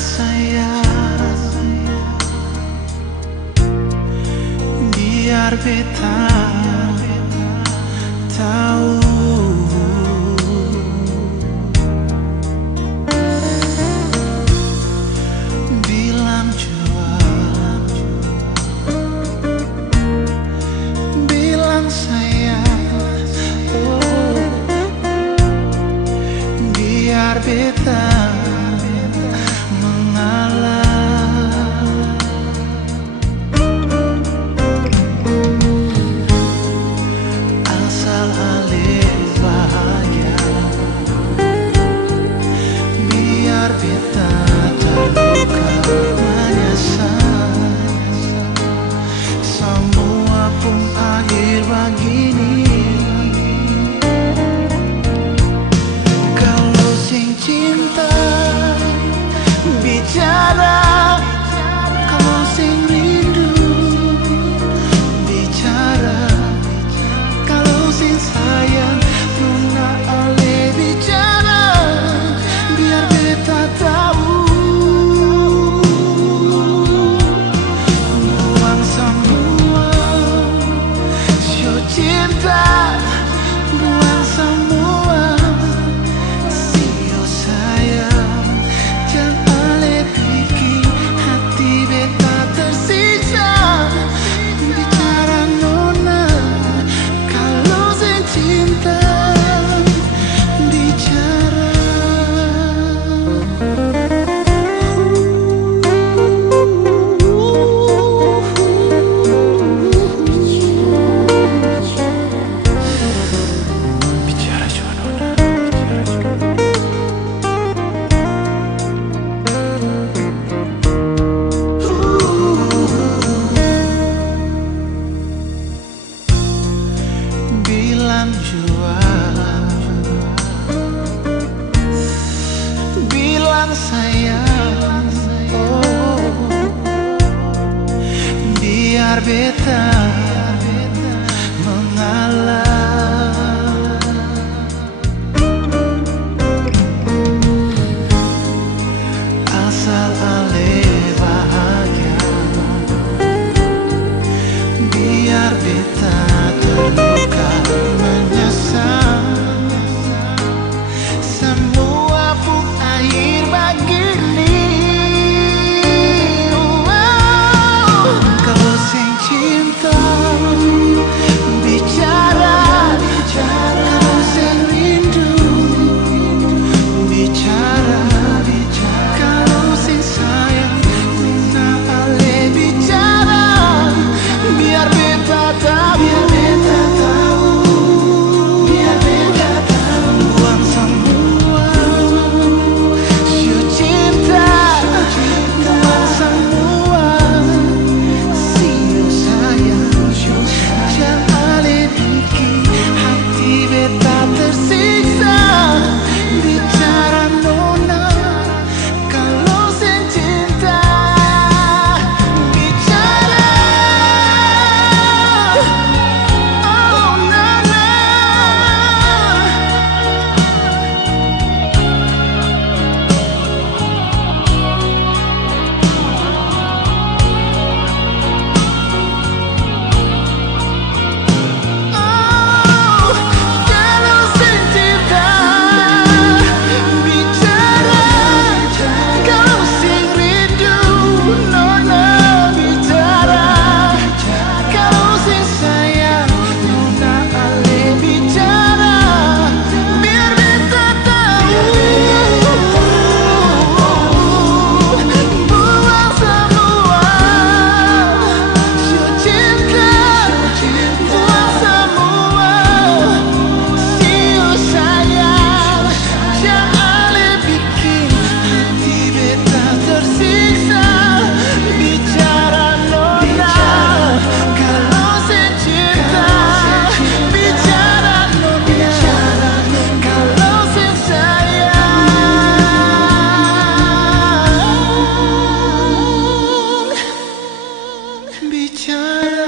sayang, biar beta tahu. Bilang jua, bilang sayang, oh, biar beta bilang sayang, oh, biar beta mengalah. Asal ale bahagia, biar beta terluka menyesal. Semua pun akhir begini. Kalau sing cinta bicara, kalau sing rindu bicara, kalau sing sayang Nuna ale bicara. Biar beta tahu, biar beta tahu, buang semua sio cinta, buang semua sio sayang. Jangan ale bikin hati beta tersiksa. Bicara nona kalau sing cinta, bicara, oh nona. Oh, kalau sing cinta bicara, kalau sing rindu nona bicara, kalau sing sayang nona ale bicara. Biar beta tahu, buang semua sio cinta, buang semua sio sayang. Jangan ale bikin hati beta tersiksa. Bicara nona kalau sing cinta, bicara nona kalau sing sayang. Bicara.